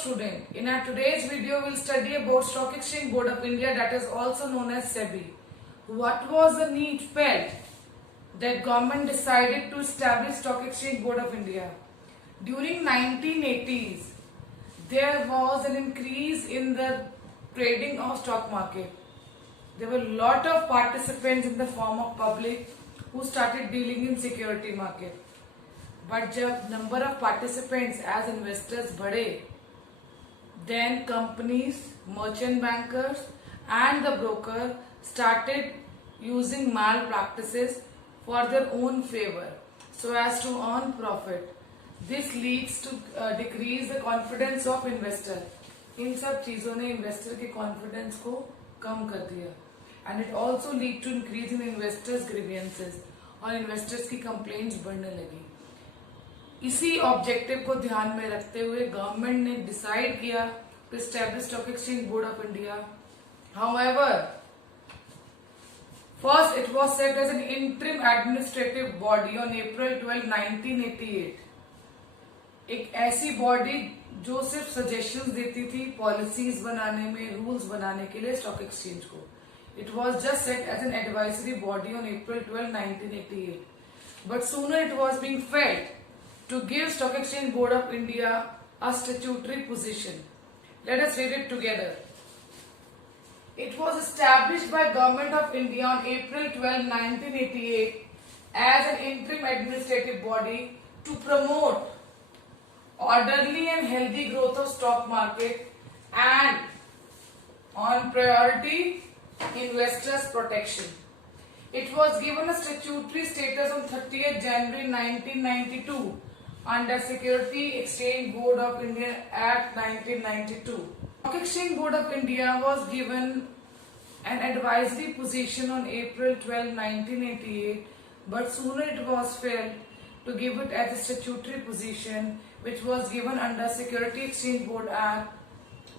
student. In our today's video, we'll study about Stock Exchange Board of India, that is also known as SEBI. What was the need felt that government decided to establish Stock Exchange Board of India? During 1980s, there was an increase in the trading of stock market. There were a lot of participants in the form of public who started dealing in security market. But जब number of participants as investors बढ़े, then companies, merchant bankers and the broker started using malpractices for their own favor so as to earn profit. This leads to decrease the confidence of investor. इन सब चीजों ने investor के confidence को कम कर दिया. And it also lead to increase in investors grievances और investors की complaints बढ़ने लगी. इसी ऑब्जेक्टिव को ध्यान में रखते हुए गवर्नमेंट ने डिसाइड किया to establish Stock exchange board of India. However, first it was set as an interim administrative body on April 12, 1988. एक ऐसी बॉडी जो सिर्फ सजेशंस देती थी पॉलिसीज बनाने में, रूल्स बनाने के लिए स्टॉक एक्सचेंज को. It was just set as an advisory body on April 12, 1988. But sooner it was being felt to give Stock Exchange Board of India a statutory position. Let us read it together. It was established by Government of India on April 12, 1988 as an interim administrative body to promote orderly and healthy growth of stock market and on priority investors protection. It was given a statutory status on 30th January 1992 under Security Exchange Board of India Act 1992. Stock Exchange Board of India was given an advisory position on April 12, 1988, but sooner it was felt to give it as a statutory position, which was given under Security Exchange Board Act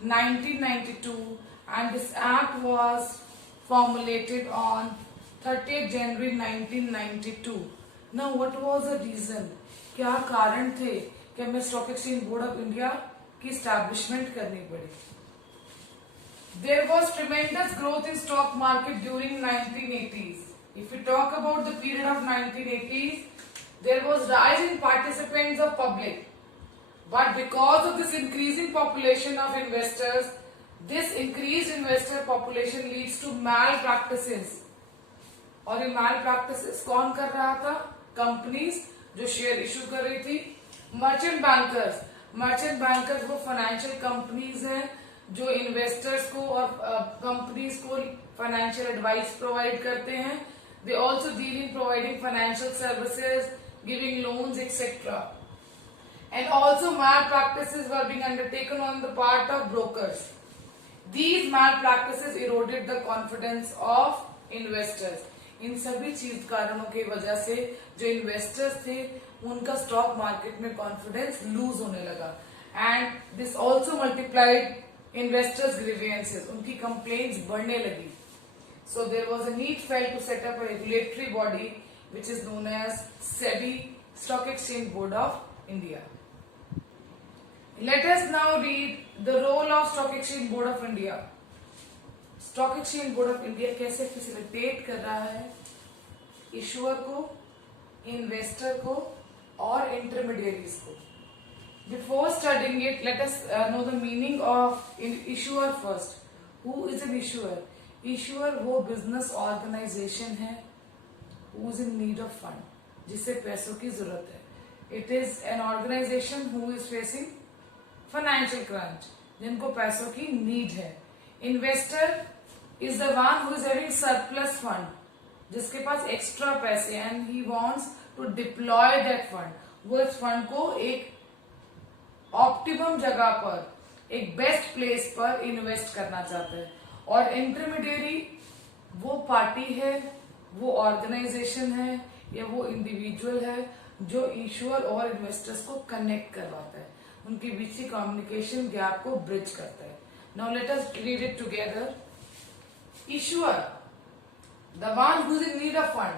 1992, and this act was formulated on 30th January 1992. Now, what was the reason? क्या कारण थे कि हमें stock exchange board of India की establishment करनी पड़ी? There was tremendous growth in stock market during 1980s. If we talk about the period of 1980s, there was rise in participants of public. But because of this increasing population of investors, this increased investor population leads to malpractices. और ये malpractices कौन कर रहा था? Companies जो share issue कर रही थी. मर्चेंट बैंकर्स वो फाइनेंशियल कंपनीज हैं जो इन्वेस्टर्स को और कंपनीज को फाइनेंशियल एडवाइस प्रोवाइड करते हैं. They also deal in providing financial services, giving loans etcetera. And also malpractices were being undertaken on the part of brokers. These malpractices eroded the confidence of investors. इन सभी चीज कारणों की वजह से जो investors थे उनका स्टॉक मार्केट में कॉन्फिडेंस लूज होने लगा. And this also multiplied investors grievances, उनकी कंप्लेंट्स बढ़ने लगी. So there was a need felt to set up a regulatory body which is known as SEBI, Stock exchange board of India. Let us now read the role of stock exchange board of India. Stock exchange board of India कैसे facilitate कर रहा है issuer को, investor को और intermediaries को. Before studying it, let us know the meaning of issuer first. Who is an issuer? Issuer वो business organisation है who is in need of fund, जिसे पैसों की जरूरत है. It is an organisation who is facing financial crunch, जिनको पैसों की नीड है. Investor is the one who is having surplus fund, जिसके पास एक्स्ट्रा पैसे and he wants to deploy that fund. वो इस फंड को एक ऑप्टिमम जगह पर, एक बेस्ट प्लेस पर इन्वेस्ट करना चाहता है. और इंटरमीडियरी वो पार्टी है, वो ऑर्गेनाइजेशन है या वो इंडिविजुअल है जो इशुअर और इन्वेस्टर्स को कनेक्ट करवाता है, उनके बीच की कम्युनिकेशन गैप को ब्रिज करता है. Now let us read it together. Issuer, the one who is in need of fund,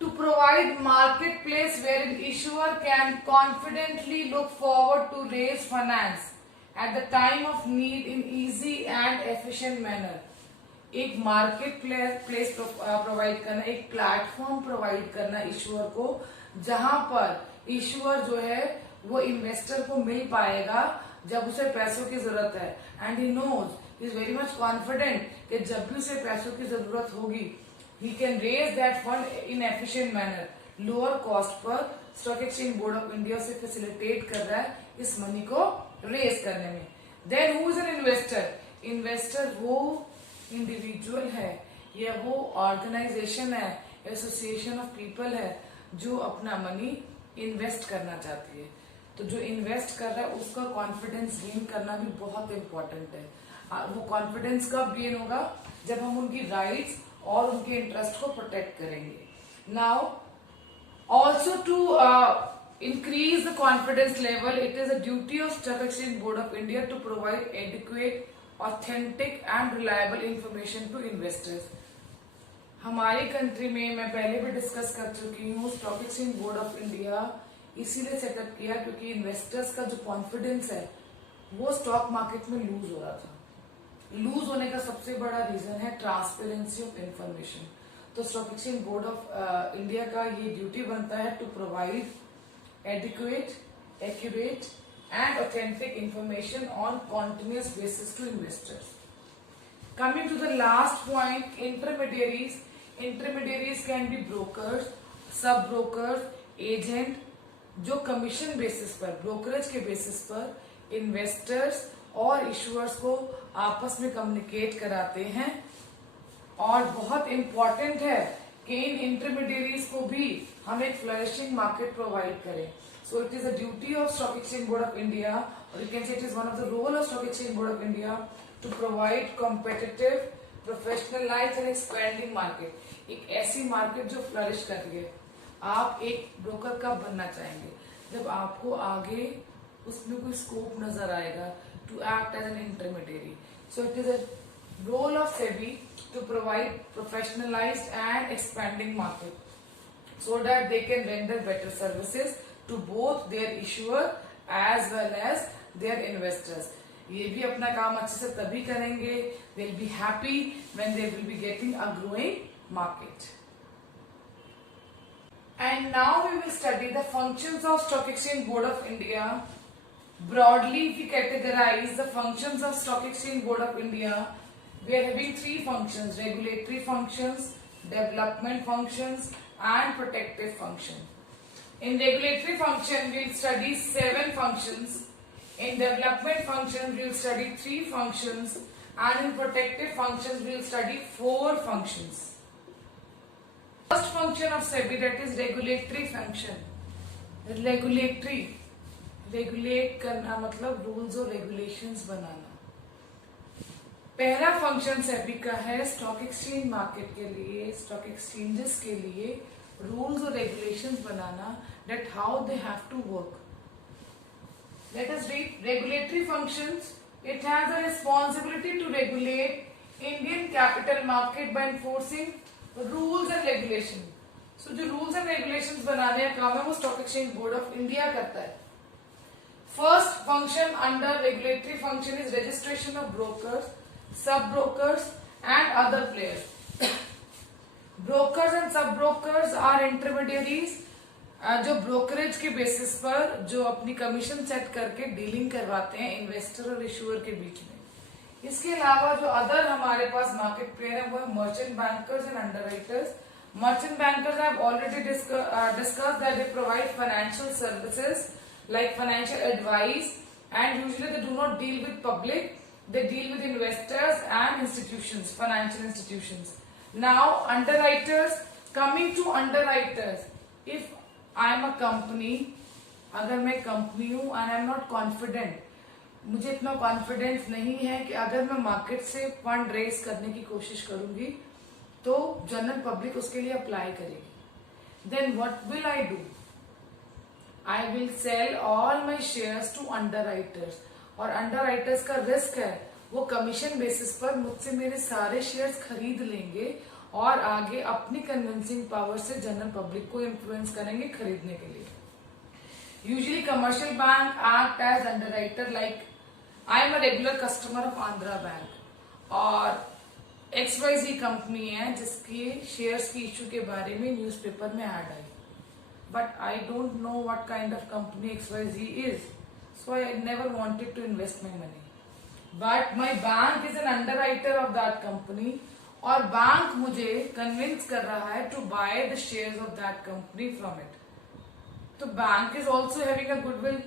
to provide marketplace wherein issuer can confidently look forward to raise finance at the time of need in easy and efficient manner. एक market place provide करना, एक platform provide करना issuer को, जहां पर issuer जो है वो इन्वेस्टर को मिल पाएगा जब उसे पैसों की जरूरत है, and he knows, is very much confident कि जब भी उसे पैसों की जरूरत होगी he can raise that fund in efficient manner, lower cost पर। Stock exchange board of India से फैसिलिटेट कर रहा है इस मनी को रेज करने में। Then who is an investor? Investor वो इंडिविजुअल है या वो ऑर्गेनाइजेशन है, एसोसिएशन ऑफ पीपल है जो अपना मनी इन्वेस्ट करना चाहती है। तो जो इन्वेस्ट कर रहा है उसका कॉन्फिडेंस गेन करना भी बहुत इंपॉर्टेंट है। वो कॉन्फिडेंस कब गेन होगा? जब हम उनकी राइट्स और उनके इंटरेस्ट को प्रोटेक्ट करेंगे। Now also to increase the confidence level, it is a duty of Stock Exchange Board of India to provide adequate, authentic and reliable information to investors. हमारी कंट्री में मैं पहले भी डिस्कस कर चुकी हूँ, stock exchange board of India इसीलिए setup किया क्योंकि इन्वेस्टर्स का जो कॉन्फिडेंस है वो स्टॉक मार्केट में लूज हो रहा था। लूज होने का सबसे बड़ा रीजन है ट्रांसपेरेंसी ऑफ इंफॉर्मेशन। तो stock exchange board of India का ये ड्यूटी बनता है to provide adequate, accurate and authentic information on continuous basis to investors. Coming to the last point, intermediaries. Intermediaries can be brokers, sub brokers, agent, जो commission basis पर, brokerage के basis पर investors और issuers को आपस में communicate कराते हैं। और बहुत इंपॉर्टेंट है कि इन इंटरमीडियरीज को भी हम एक फ्लरिशिंग मार्केट प्रोवाइड करें। So it is a duty of stock exchange board of India, और you can say it is one of the role of stock exchange board of India to provide competitive, professionalized and expanding market. एक ऐसी market जो flourish कर रही है। आप एक broker कब बनना चाहेंगे? जब आपको आगे उसमें कोई स्कोप नजर आएगा to act as an intermediary. So it is a role of SEBI to provide professionalized and expanding market so that they can render better services to both their issuer as well as their investors. ये भी अपना काम अच्छे से तभी करेंगे, they'll be happy when they will be getting a growing market. And now we will study the functions of Stock Exchange Board of India. Broadly, if we categorize the functions of Stock Exchange Board of India, we are having three functions: regulatory functions, development functions and protective function. In regulatory function we will study 7 functions, in development function we will study 3 functions, and in protective functions we will study 4 functions. First function of SEBI, that is regulatory function. Regulatory, regulate करना मतलब rules और regulations बनाना। पहला function SEBI का है stock exchange market के लिए, stock exchanges के लिए रूल्स और रेगुलेशंस बनाना, that how they have to work. Let us read regulatory functions. It has a responsibility to regulate Indian capital market by enforcing rules and regulation. So जो rules and regulations बनाने का काम है वो stock exchange board of India करता है। First function under regulatory function is registration of brokers, sub brokers and other players. Brokers and sub brokers are intermediaries जो brokerage के बेसिस पर जो अपनी कमीशन सेट करके डीलिंग करवाते हैं इन्वेस्टर और इशूअर के बीच में। इसके अलावा जो अदर हमारे पास मार्केट प्लेयर है वो है merchant bankers and underwriters. Merchant bankers have already discussed that they provide financial services like financial advice, and usually they do not deal with public. They deal with investors and institutions, financial institutions. Now, underwriters. Coming to underwriters, if I am a company, अगर मैं company हूँ and I am not confident, मुझे इतना confidence नहीं है कि अगर मैं मार्केट से फंड रेज करने की कोशिश करूंगी तो जनरल पब्लिक उसके लिए अप्लाई करेगी। Then what will I do? I will sell all my shares to underwriters. और अंडरराइटर्स का रिस्क है वो कमीशन बेसिस पर मुझसे मेरे सारे शेयर्स खरीद लेंगे और आगे अपनी कन्विंसिंग पावर से जनरल पब्लिक को इन्फ्लुएंस करेंगे खरीदने के लिए। Usually commercial bank act as underwriter, like I am a regular customer of Andhra bank और XYZ कंपनी है जिसके शेयर्स की इशू के बारे में न्यूज़पेपर में ऐड आई, but I don't know what kind of company XYZ is, so I never wanted to invest my money, but my bank is an underwriter of that company और bank मुझे convince कर रहा है to buy the shares of that company from it. तो bank is also having a goodwill.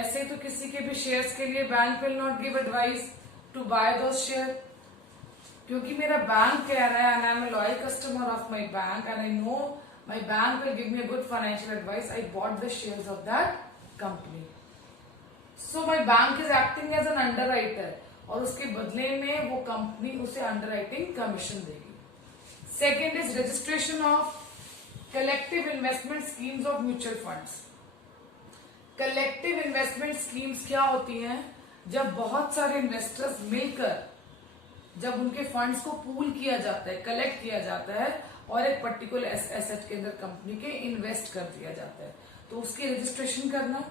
ऐसे तो किसी के भी शेयर्स के लिए bank will not give advice to bye those share, क्योंकि मेरा बैंक कह रहा है and I am a loyal customer of my bank and I know my bank will give me a good financial advice, I bought the shares of that company. So my bank is acting as an underwriter और उसके बदले में वो company उसे underwriting commission देगी। Second is registration of collective investment schemes of mutual funds. Collective investment schemes क्या होती हैं? जब बहुत सारे इन्वेस्टर्स मिलकर जब उनके फंड्स को पूल किया जाता है, कलेक्ट किया जाता है और एक पर्टिकुलर एसेट के अंदर कंपनी के इन्वेस्ट कर दिया जाता है, तो उसकी रजिस्ट्रेशन करना।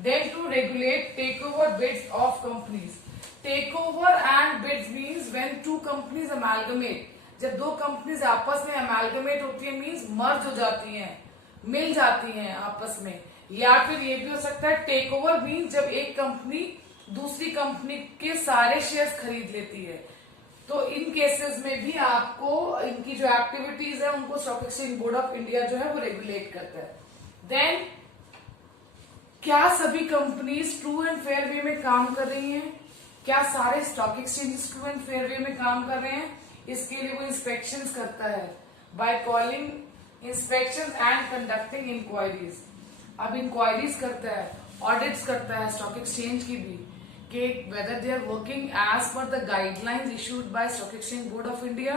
Then to regulate take over bids of companies. Take over and bids means when two companies amalgamate, जब दो कंपनीज आपस में अमेलगमेट होती है मीन्स मर्ज हो जाती हैं, मिल जाती हैं आपस में। या फिर ये भी हो सकता है टेक ओवर मीन्स जब एक कंपनी दूसरी कंपनी के सारे शेयर्स खरीद लेती है, तो इन केसेस में भी आपको इनकी जो एक्टिविटीज है उनको stock exchange board of India जो है वो रेगुलेट करता है। देन क्या सभी companies true and fair way में काम कर रही हैं? क्या सारे stock exchanges true and fair way में काम कर रहे हैं? इसके लिए वो इंस्पेक्शंस करता है by calling inspections and conducting inquiries. अब इंक्वायरीज करता है, ऑडिट्स करता है स्टॉक एक्सचेंज की भी, कि whether they are working as per the guidelines issued by Stock Exchange Board of India.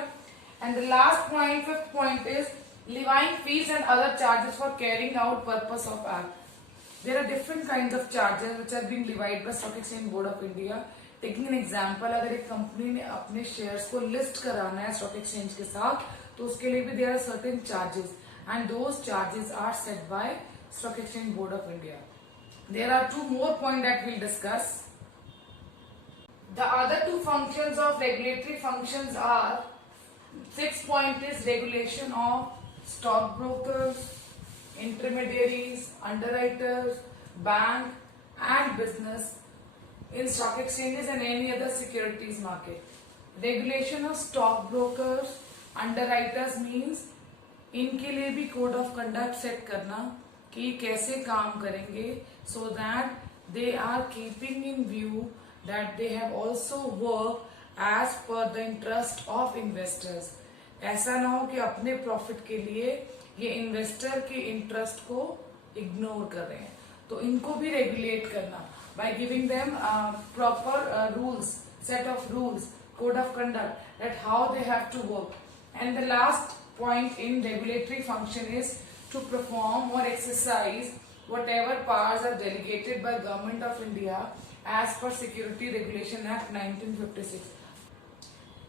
And the last point, fifth point is levying fees and other charges for carrying out purpose of act. There are different kinds of charges which are being levied by Stock Exchange Board of India. Taking an example, अगर एक company ने अपने shares को list कराना है stock exchange के साथ, तो उसके लिए भी there are certain charges and those charges are set by Stock Exchange Board of India. There are two more points that we'll discuss. The other two functions of regulatory functions are, sixth point is regulation of stockbrokers, intermediaries, underwriters, bank and business in stock exchanges and any other securities market. Regulation of stockbrokers, underwriters means इनके लिए भी code of conduct set करना कि कैसे काम करेंगे, so that they are keeping in view that they have also worked as per the interest of investors. ऐसा ना हो कि अपने प्रॉफिट के लिए ये इन्वेस्टर के इंटरेस्ट को इग्नोर कर रहे हैं, तो इनको भी रेगुलेट करना by giving them proper rules, set of rules, code of conduct, that how they have to work. And the last point in regulatory function is to perform or exercise whatever powers are delegated by Government of India as per Security Regulation Act 1956.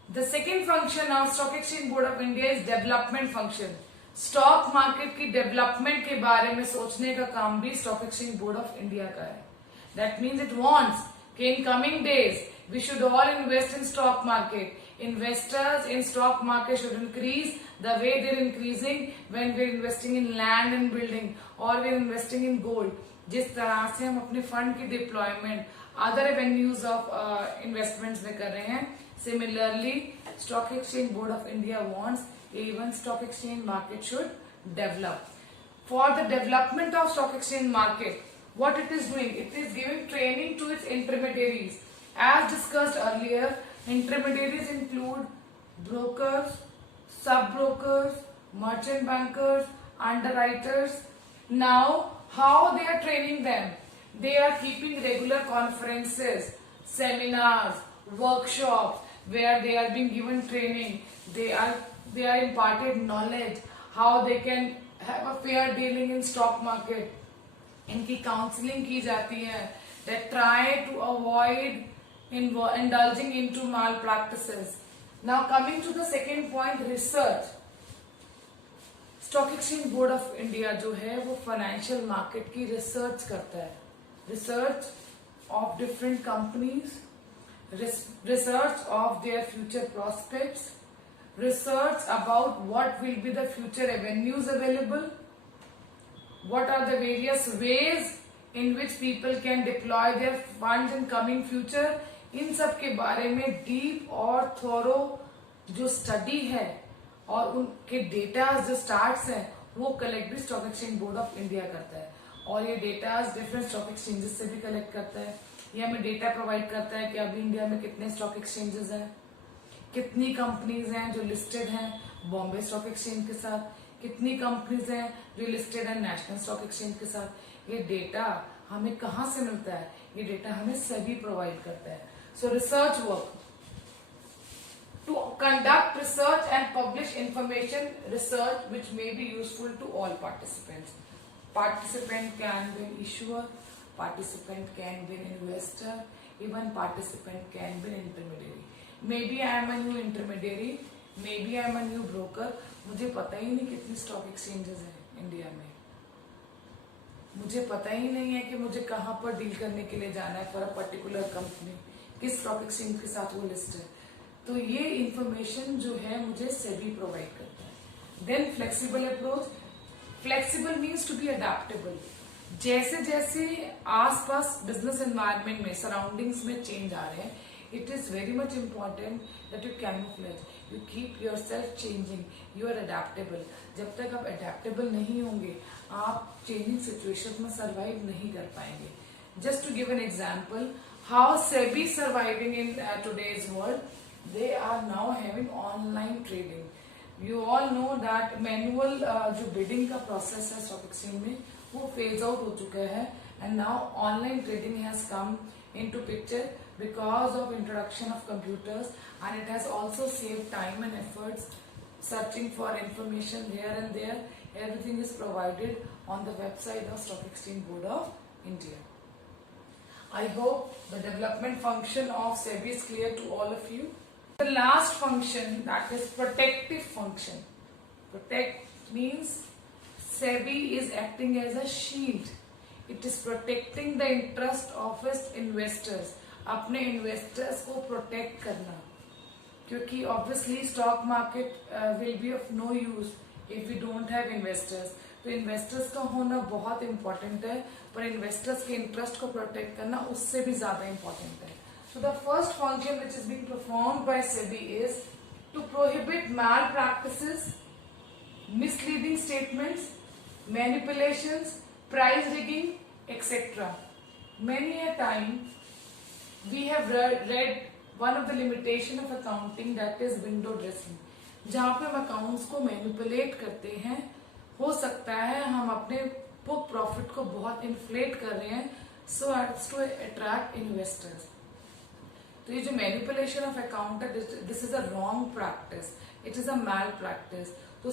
The second function of Stock Exchange Board of India is development function. Stock market की development के बारे में सोचने का काम भी stock exchange board of India का है. दैट मीन्स इट वांट्स कि in coming days we should all invest in stock market. Investors in stock market should increase the way they're increasing when we're investing in land and building or we're investing in gold. जिस तरह से हम अपने fund की deployment other avenues of investments में कर रहे हैं, similarly stock exchange board of India wants even stock exchange market should develop. For the development of stock exchange market, what it is doing, it is giving training to its intermediaries. As discussed earlier, intermediaries include brokers, sub-brokers, merchant bankers, underwriters. Now, how they are training them? They are keeping regular conferences, seminars, workshops where they are being given training. They are imparted knowledge how they can have a fair dealing in stock market. इनकी counselling की जाती है that try to avoid indulging into malpractices. Now coming to the second point, research. Stock exchange board of India जो है वो financial market की research करता है. Research of different companies, research of their future prospects, research about what will be the future avenues available, what are the various ways in which people can deploy their funds in coming future. इन सब के बारे में deep और थोरो जो study है और उनके data जो स्टार्ट्स हैं वो कलेक्ट भी stock exchange board of India करता है, और ये डेटा डिफरेंट स्टॉक एक्सचेंजेस से भी कलेक्ट करता है। ये हमें डेटा प्रोवाइड करता है कि अभी इंडिया में कितने स्टॉक एक्सचेंजेस हैं, कितनी कंपनीज हैं जो लिस्टेड हैं बॉम्बे स्टॉक एक्सचेंज के साथ, कितनी कंपनीज हैं जो लिस्टेड है नेशनल स्टॉक एक्सचेंज के साथ। ये डेटा हमें कहाँ से मिलता है? ये डेटा हमें सेबी प्रोवाइड करता है। सो research work to conduct research and publish information research which may be useful to all participants. Participant can be an issuer, participant can be an investor, even participant can be an intermediary. Maybe I am a new intermediary, maybe I am a new broker. मुझे पता ही नहीं कितनी stock exchanges हैं India में, मुझे पता ही नहीं है कि मुझे कहाँ पर डील करने के लिए जाना है फॉर अ पर्टिकुलर कंपनी, किस स्टॉक एक्सचेंज के साथ वो लिस्ट है। तो ये इंफॉर्मेशन जो है मुझे सेबी प्रोवाइड करता है। Then flexible approach, flexible means to be adaptable. जैसे जैसे आसपास बिजनेस एनवायरनमेंट में सराउंडिंग्स में चेंज आ रहे हैं, it is very much important that you camouflage, you keep yourself changing, you are adaptable. जब तक आप अडेप्टेबल नहीं होंगे आप चेंजिंग सिचुएशन में सर्वाइव नहीं कर पाएंगे। Just to give an example how SEBI surviving in today's world, they are now having online trading. You all know that manual जो bidding का process है stock exchange में वो phase out हो चुका है, and now online trading has come into picture because of introduction of computers, and it has also saved time and efforts searching for information here and there. Everything is provided on the website of Stock Exchange Board of India. I hope the development function of SEBI is clear to all of you. The last function, that is protective function. Protect means SEBI is acting as a shield. It is protecting the interest of its investors. अपने investors को protect करना, क्योंकि obviously stock market will be of no use if we don't have investors. तो investors का होना बहुत important है, पर investors के interest को protect करना उससे भी ज़्यादा important है। So the first function which is being performed by SEBI is to prohibit malpractices, misleading statements, manipulations, price rigging, etc. Many a time we have read one of the limitation of accounting, that is window dressing, जहाँ पे हम accounts को manipulate करते हैं। हो सकता है हम अपने book profit को बहुत inflate कर रहे हैं so as to attract investors. तो ये जो मैनिपुलेशन ऑफ अकाउंट है, this is a wrong practice, it is a malpractice. तो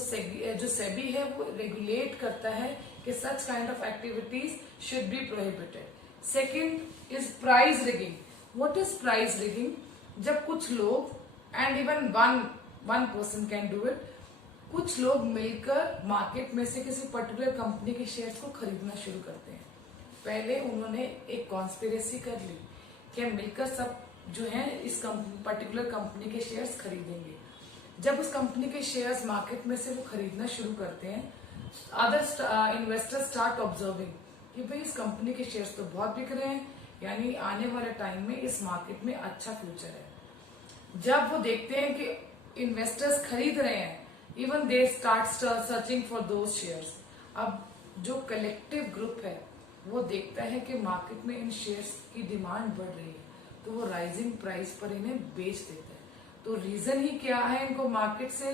जो सेबी है वो रेगुलेट करता है कि such kind of activities should be prohibited. Second is price rigging. What is price rigging? जब कुछ लोग, and even one person can do it, कुछ लोग मिलकर मार्केट में से किसी पर्टिकुलर कंपनी के शेयर्स को खरीदना शुरू करते हैं। पहले उन्होंने एक कॉन्स्पिरेसी कर ली कि मिलकर सब जो है इस पर्टिकुलर कंपनी के शेयर्स खरीदेंगे। जब उस कंपनी के शेयर्स मार्केट में से वो खरीदना शुरू करते हैं, अदर इन्वेस्टर्स स्टार्ट ऑब्जर्विंग कि भाई इस कंपनी के शेयर्स तो बहुत बिक रहे हैं, यानी आने वाले टाइम में इस मार्केट में अच्छा फ्यूचर है। जब वो देखते हैं कि इन्वेस्टर्स खरीद रहे हैं, even they start searching for those shares. अब जो कलेक्टिव ग्रुप है वो देखता है कि मार्केट में इन शेयर्स की डिमांड बढ़ रही है, तो वो राइजिंग प्राइस पर इन्हें बेच देते हैं। तो रीजन ही क्या है इनको मार्केट से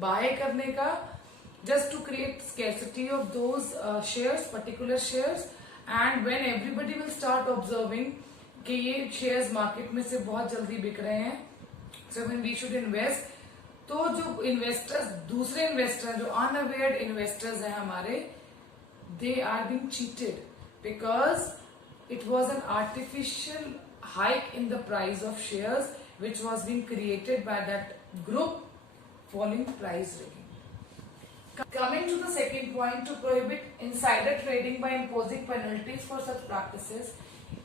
बाय करने का? Just to create scarcity of those shares, particular shares, and when everybody will start observing कि ये शेयर्स मार्केट में से बहुत जल्दी बिक रहे हैं, so when we should invest, तो जो इन्वेस्टर्स, दूसरे इन्वेस्टर जो अनअवेयर्ड इन्वेस्टर्स हैं हमारे, they are being cheated because it was an artificial hike in the price of shares which was being created by that group following price rigging. Coming to the second point, to prohibit insider trading by imposing penalties for such practices,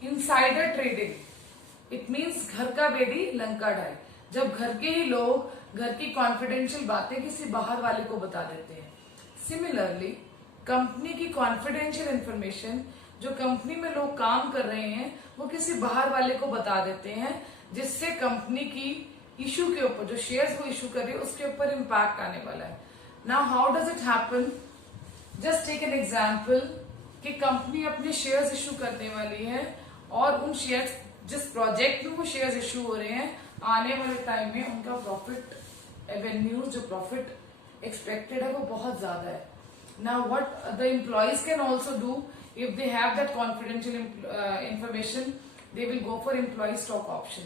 insider trading it means घर का बेदी लंका ढाई, जब घर के ही लोग घर की confidential बातें किसी बाहर वाले को बता देते हैं। सिमिलरली कंपनी की कॉन्फिडेंशियल इंफॉर्मेशन जो कंपनी में लोग काम कर रहे हैं वो किसी बाहर वाले को बता देते हैं, जिससे कंपनी की इशू के ऊपर, जो शेयर्स वो इशू कर रही है उसके ऊपर इम्पैक्ट आने वाला है। Now how does it happen? Just take an example कि कंपनी अपने शेयर्स इशू करने वाली है और उन शेयर्स, जिस प्रोजेक्ट में वो शेयर्स इशू हो रहे हैं, आने वाले टाइम में उनका प्रॉफिट एवेन्यू, जो प्रॉफिट एक्सपेक्टेड है वो बहुत ज्यादा है। Now what the employees can also do if they have that confidential information, they will go for employ stock option,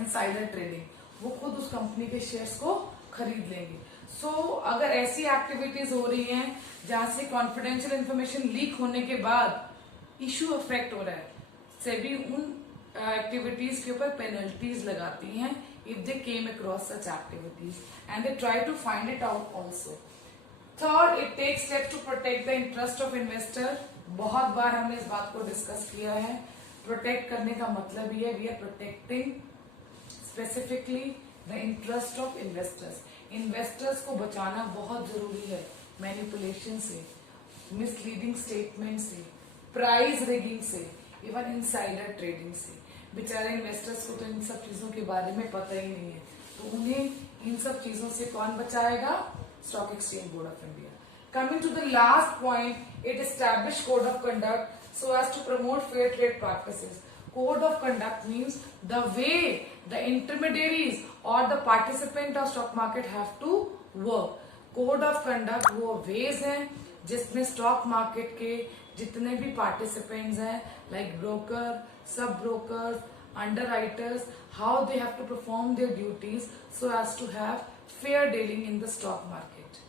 insider trading, वो खुद उस कंपनी के शेयर्स को खरीद लेंगे। सो अगर ऐसी एक्टिविटीज हो रही हैं जहां से कॉन्फिडेंशियल इंफॉर्मेशन लीक होने के बाद इशू अफेक्ट हो रहा है, सेबी उन एक्टिविटीज के ऊपर पेनल्टीज लगाती हैं if they came across such activities and they try to find it out also. Third, it take steps to protect the interest of investor. बहुत बार हमने इस बात को डिस्कस किया है। प्रोटेक्ट करने का मतलब ये है we are protecting specifically the interest of investors. Investors को बचाना बहुत जरूरी है मैनिपुलेशन से, मिसलीडिंग स्टेटमेंट से, प्राइस रिगिंग से, इवन इनसाइडर ट्रेडिंग से। बेचारे इन्वेस्टर्स को तो इन सब चीजों के बारे में पता ही नहीं है, तो उन्हें इन सब चीजों से कौन बचाएगा? Stock exchange board of India. Coming to the last point, it established code of conduct so as to promote fair trade practices. Code of conduct means the way the intermediaries or the participant of stock market have to work. Code of conduct वो ways हैं जिसमें stock market के जितने भी participants हैं, like broker, sub brokers, underwriters, how they have to perform their duties so as to have fair dealing in the stock market.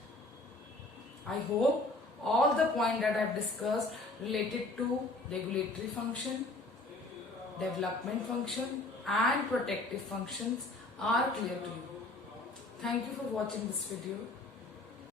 I hope all the points that I have discussed related to regulatory function, development function and protective functions are clear to you. Thank you for watching this video.